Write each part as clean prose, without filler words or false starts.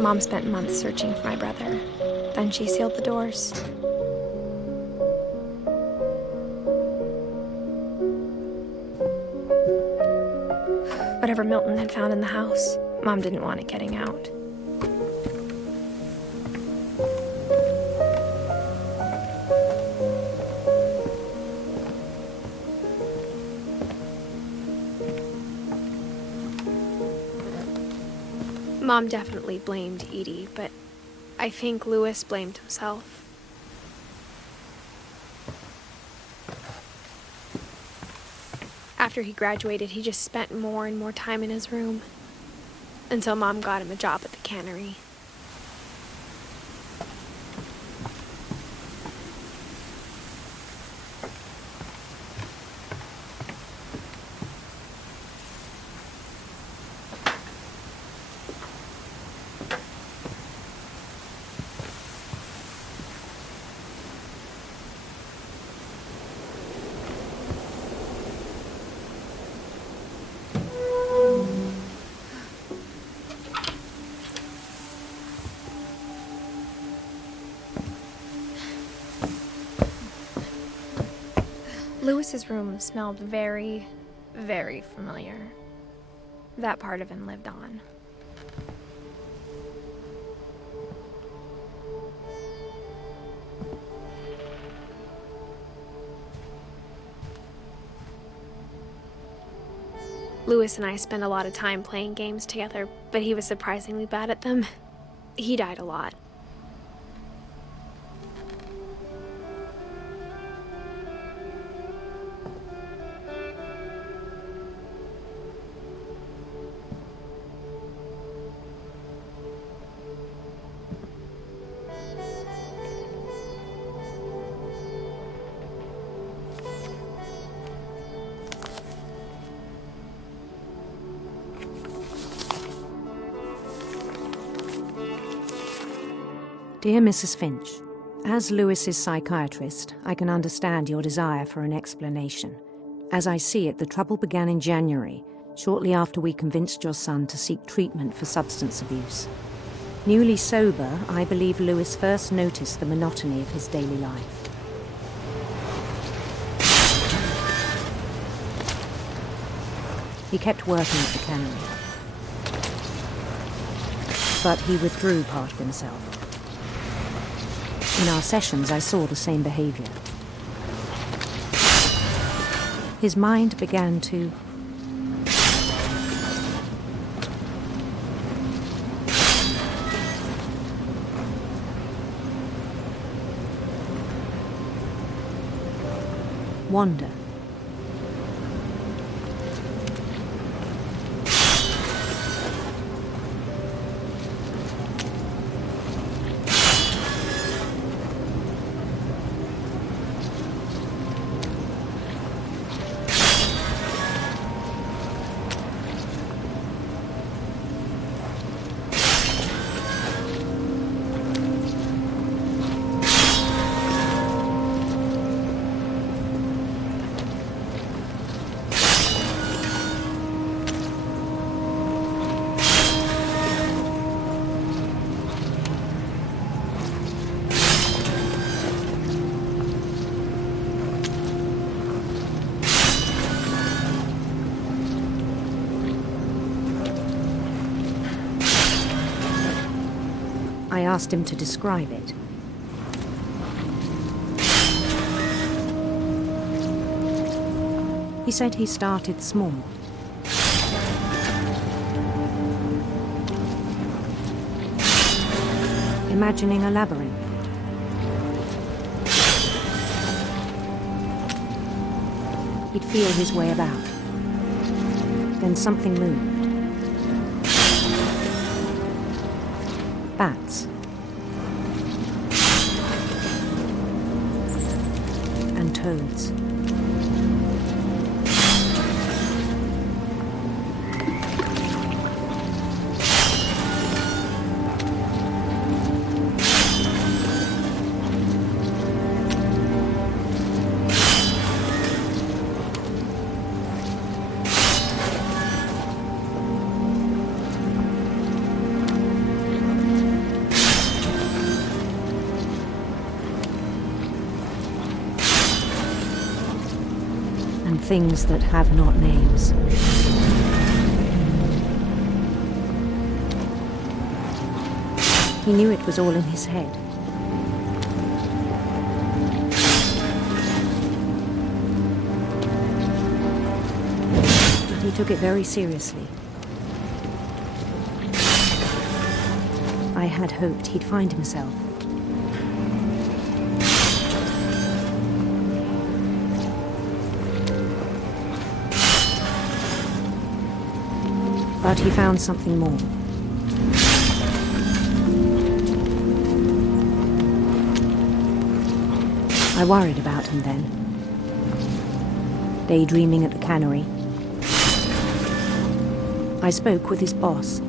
Mom spent months searching for my brother. Then she sealed the doors. Whatever Milton had found in the house, Mom didn't want it getting out. Mom definitely blamed Edie, but I think Lewis blamed himself. After he graduated, he just spent more and more time in his room, until Mom got him a job at the cannery. Lewis's room smelled very, very familiar. That part of him lived on. Lewis and I spent a lot of time playing games together, but he was surprisingly bad at them. He died a lot. Dear Mrs. Finch, as Lewis's psychiatrist, I can understand your desire for an explanation. As I see it, the trouble began in January, shortly after we convinced your son to seek treatment for substance abuse. Newly sober, I believe Lewis first noticed the monotony of his daily life. He kept working at the cannery, but he withdrew part of himself. In our sessions, I saw the same behavior. His mind began to wander. I asked him to describe it. He said he started small. Imagining a labyrinth. He'd feel his way about. Then something moved. Bats. And toads. things that have not names. He knew it was all in his head. But he took it very seriously. I had hoped he'd find himself. But he found something more. I worried about him then. Daydreaming at the cannery. I spoke with his boss.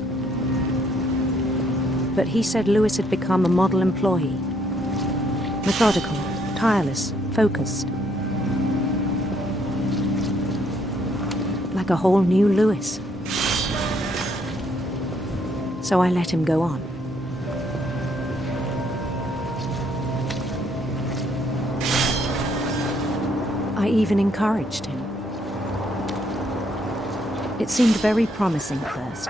But he said Lewis had become a model employee. Methodical, tireless, focused. Like a whole new Lewis. So I let him go on. I even encouraged him. It seemed very promising at first.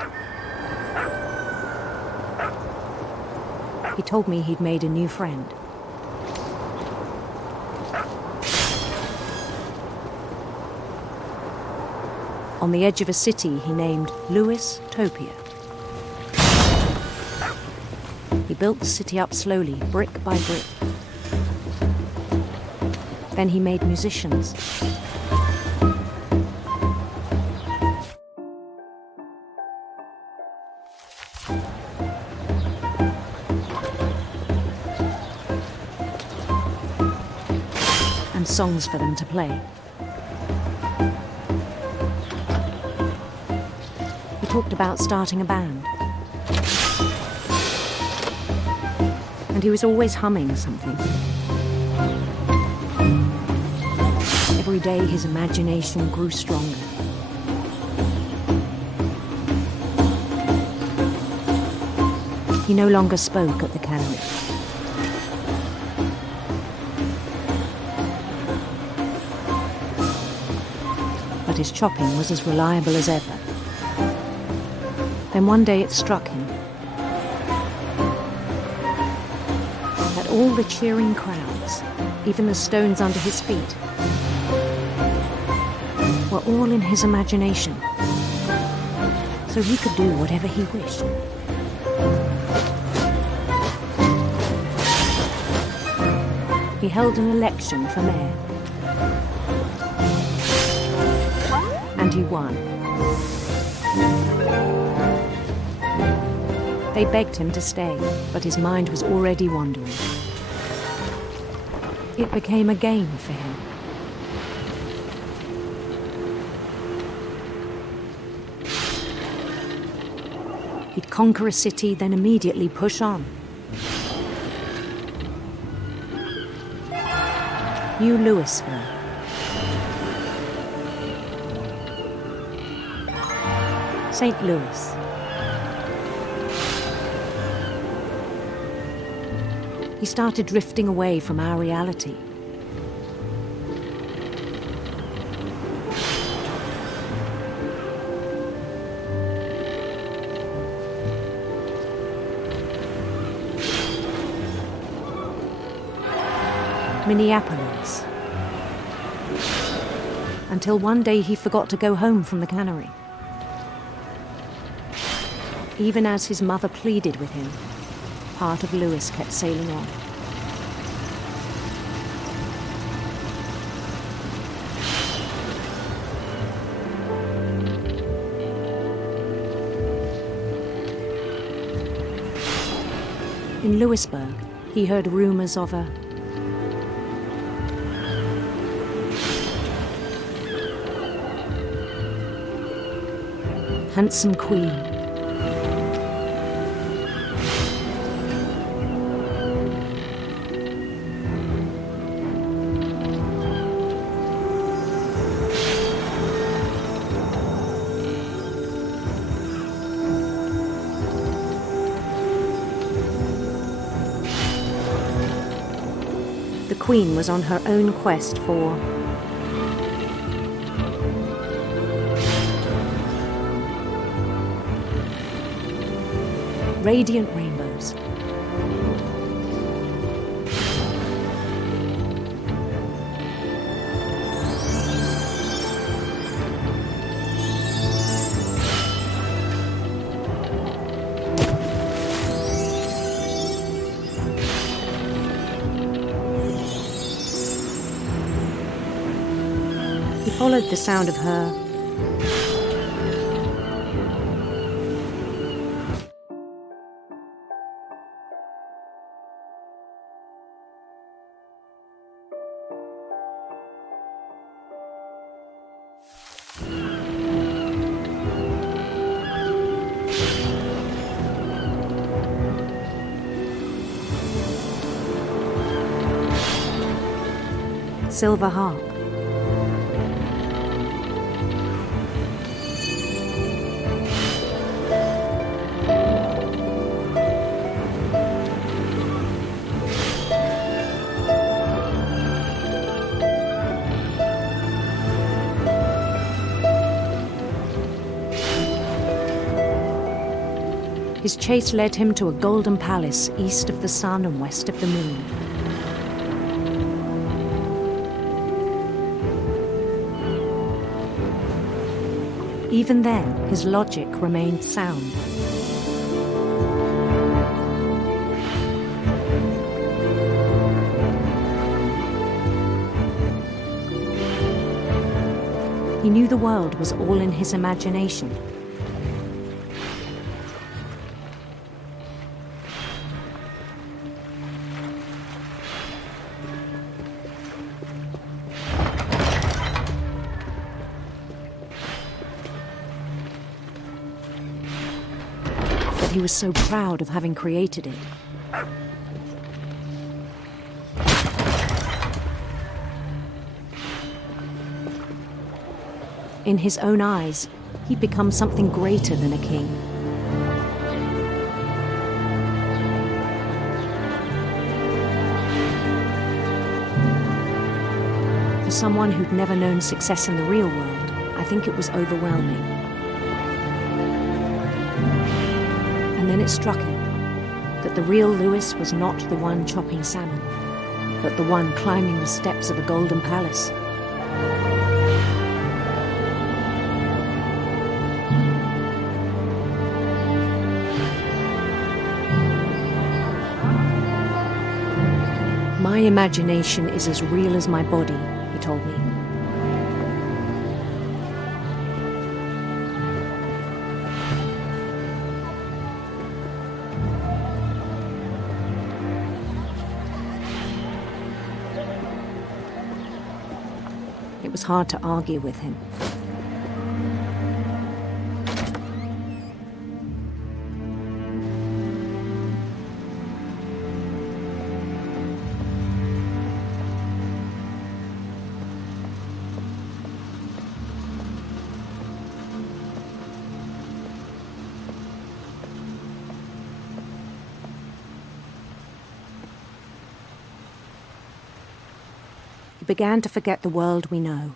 He told me he'd made a new friend. On the edge of a city he named Lewis Topia. He built the city up slowly, brick by brick. Then he made musicians. And songs for them to play. He talked about starting a band. And he was always humming something. Every day his imagination grew stronger. He no longer spoke at the cannery. But his chopping was as reliable as ever. Then one day it struck him that all the cheering crowds, even the stones under his feet, were all in his imagination, so he could do whatever he wished. He held an election for mayor. And he won. They begged him to stay, but his mind was already wandering. It became a game for him. He'd conquer a city, then immediately push on. New Louisville. St. Louis. He started drifting away from our reality. Minneapolis. Until one day he forgot to go home from the cannery. Even as his mother pleaded with him, part of Lewis kept sailing on. In Lewisburg, he heard rumors of a handsome queen. The queen was on her own quest for radiant rainbows. He followed the sound of her silver harp. His chase led him to a golden palace east of the sun and west of the moon. Even then, his logic remained sound. He knew the world was all in his imagination. He was so proud of having created it. In his own eyes, he'd become something greater than a king. For someone who'd never known success in the real world, I think it was overwhelming. And then it struck him that the real Lewis was not the one chopping salmon, but the one climbing the steps of a golden palace. My imagination is as real as my body, he told me. It was hard to argue with him. He began to forget the world we know.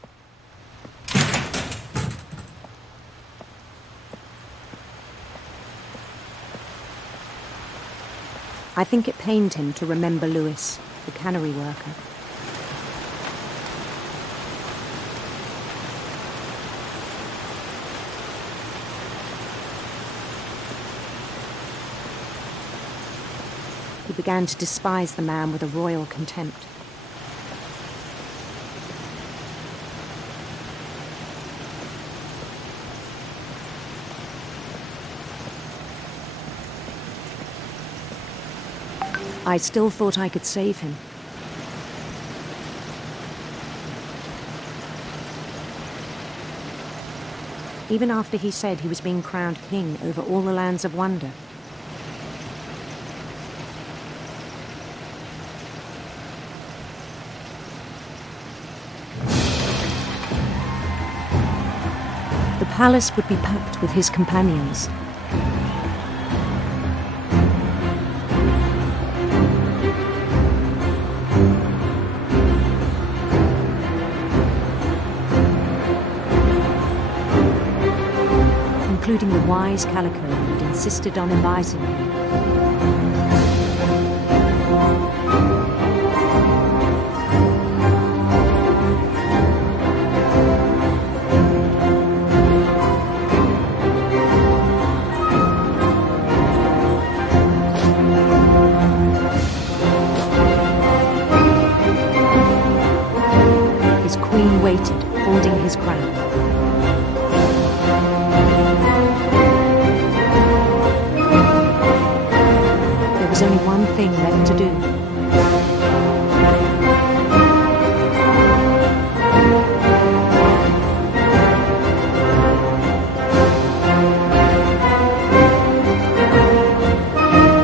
I think it pained him to remember Lewis, the cannery worker. He began to despise the man with a royal contempt. I still thought I could save him. Even after he said he was being crowned king over all the lands of wonder. The palace would be packed with his companions. including the wise Calico who'd insisted on advising me. His queen waited, holding his crown. There was only one thing left to do.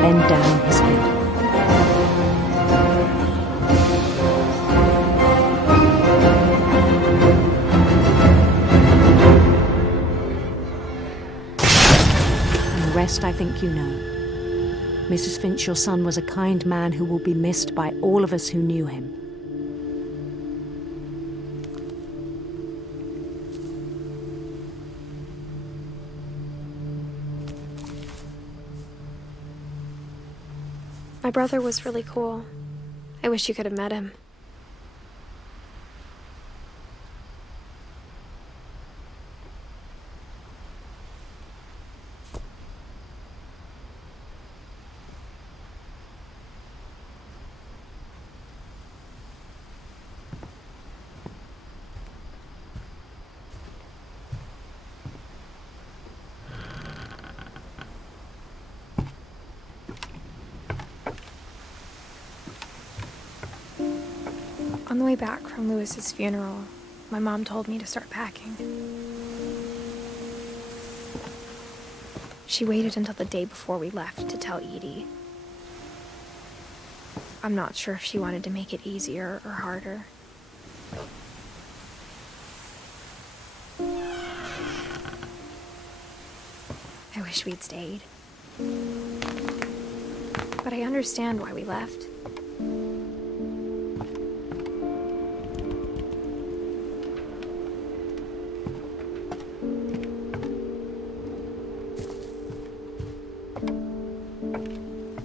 Bend down his head. I think you know. Mrs. Finch, your son was a kind man who will be missed by all of us who knew him. My brother was really cool. I wish you could have met him. On the way back from Lewis' funeral, my mom told me to start packing. She waited until the day before we left to tell Edie. I'm not sure if she wanted to make it easier or harder. I wish we'd stayed. But I understand why we left.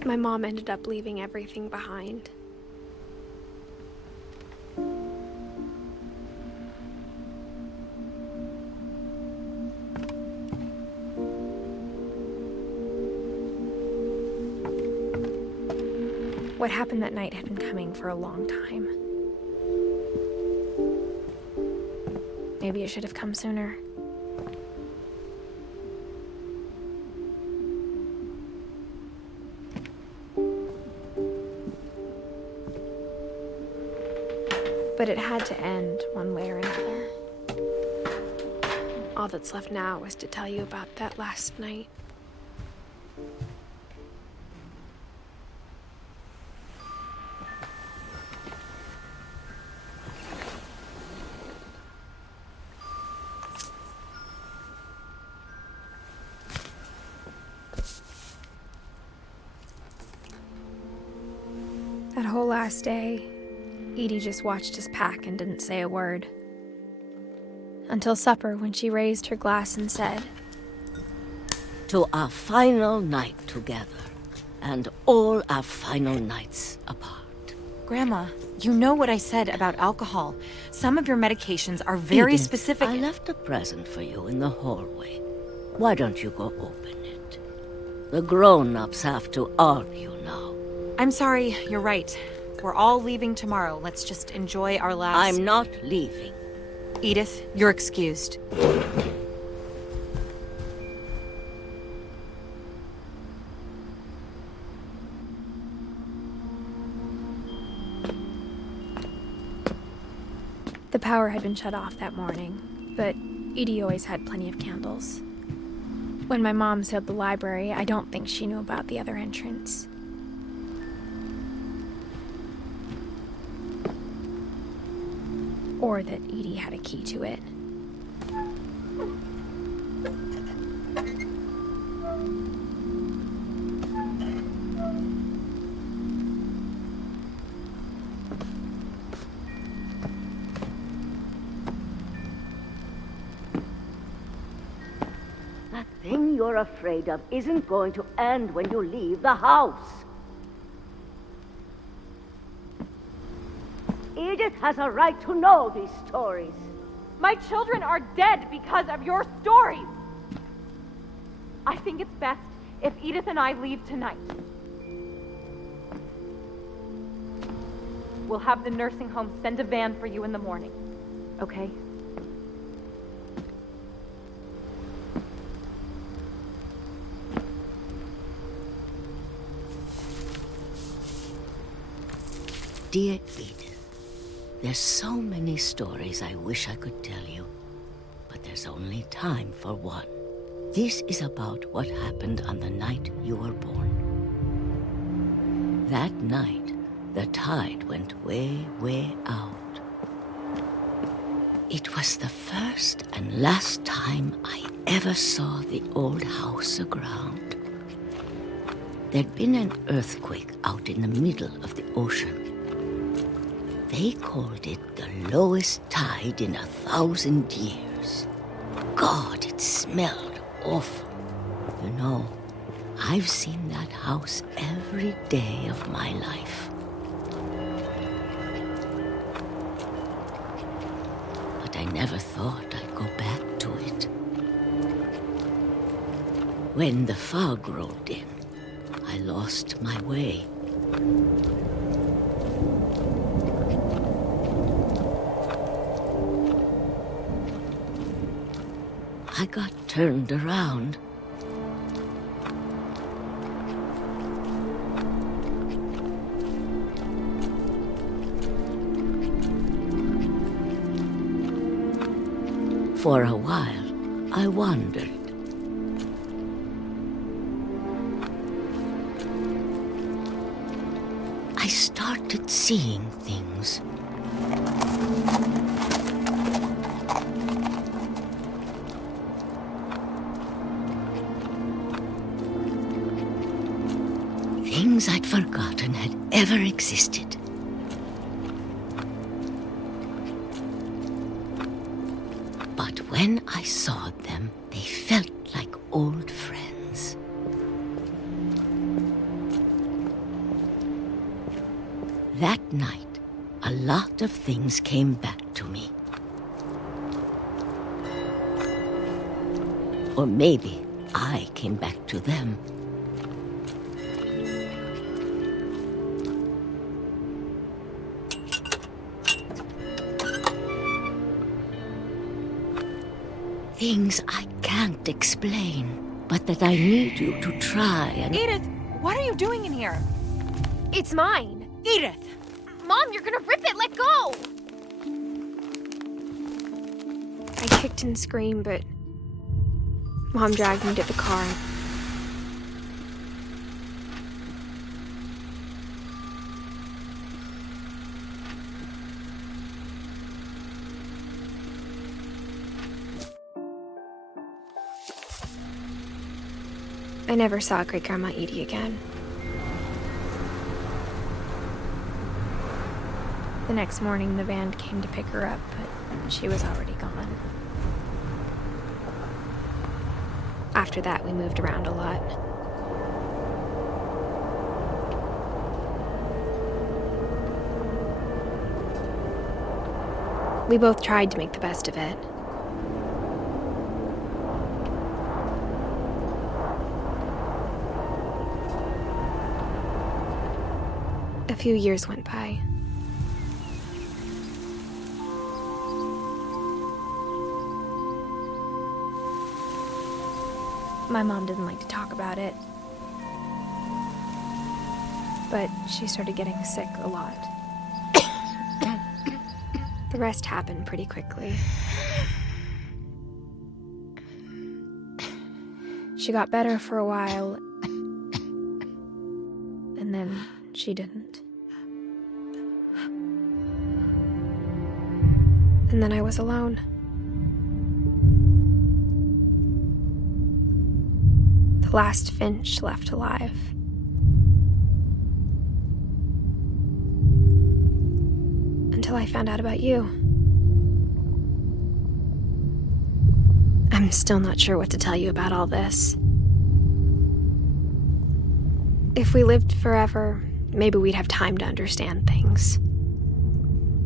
My mom ended up leaving everything behind. What happened that night had been coming for a long time. Maybe it should have come sooner. But it had to end one way or another. All that's left now is to tell you about that last night. That whole last day, Edie just watched us pack and didn't say a word. Until supper, when she raised her glass and said, "To our final night together, and all our final nights apart." Grandma, you know what I said about alcohol. Some of your medications are very Edith, specific. I left a present for you in the hallway. Why don't you go open it? The grown-ups have to argue now. I'm sorry, you're right. We're all leaving tomorrow. Let's just enjoy our last... I'm not leaving. Edith, you're excused. the power had been shut off that morning, but Edie always had plenty of candles. When my mom sealed the library, I don't think she knew about the other entrance. Or that Edie had a key to it. That thing you're afraid of isn't going to end when you leave the house. Edith has a right to know these stories. My children are dead because of your stories! I think it's best if Edith and I leave tonight. We'll have the nursing home send a van for you in the morning, okay? Dear Edith, there's so many stories I wish I could tell you, but there's only time for one. This is about what happened on the night you were born. That night, the tide went way, way out. It was the first and last time I ever saw the old house aground. There'd been an earthquake out in the middle of the ocean. They called it the lowest tide in 1,000 years. God, it smelled awful. You know, I've seen that house every day of my life. But I never thought I'd go back to it. When the fog rolled in, I lost my way. I got turned around. For a while, I wandered. I started seeing things. Things I'd forgotten had ever existed. But when I saw them, they felt like old friends. That night, a lot of things came back to me. Or maybe I came back to them. Things I can't explain, but that I need you to try and... Edith, what are you doing in here? It's mine. Edith! Mom, you're gonna rip it! Let go! I kicked and screamed, but Mom dragged me to the car. I never saw Great-Grandma Edie again. The next morning, the van came to pick her up, but she was already gone. After that, we moved around a lot. We both tried to make the best of it. A few years went by. My mom didn't like to talk about it, but she started getting sick a lot. The rest happened pretty quickly. She got better for a while, and then she didn't. And then I was alone. The last Finch left alive. Until I found out about you. I'm still not sure what to tell you about all this. If we lived forever, maybe we'd have time to understand things.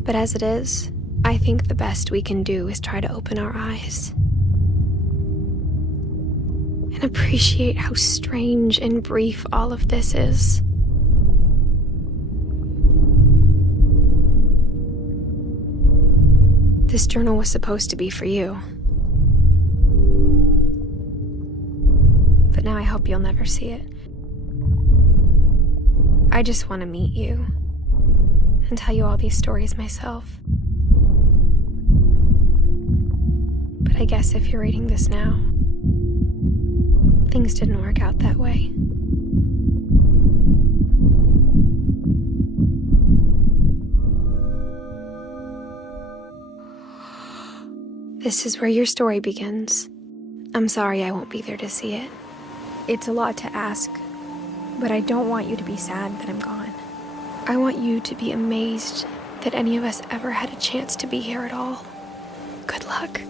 But as it is, I think the best we can do is try to open our eyes. And appreciate how strange and brief all of this is. This journal was supposed to be for you. But now I hope you'll never see it. I just want to meet you and tell you all these stories myself. But I guess if you're reading this now, things didn't work out that way. This is where your story begins. I'm sorry I won't be there to see it. It's a lot to ask, but I don't want you to be sad that I'm gone. I want you to be amazed that any of us ever had a chance to be here at all. Good luck.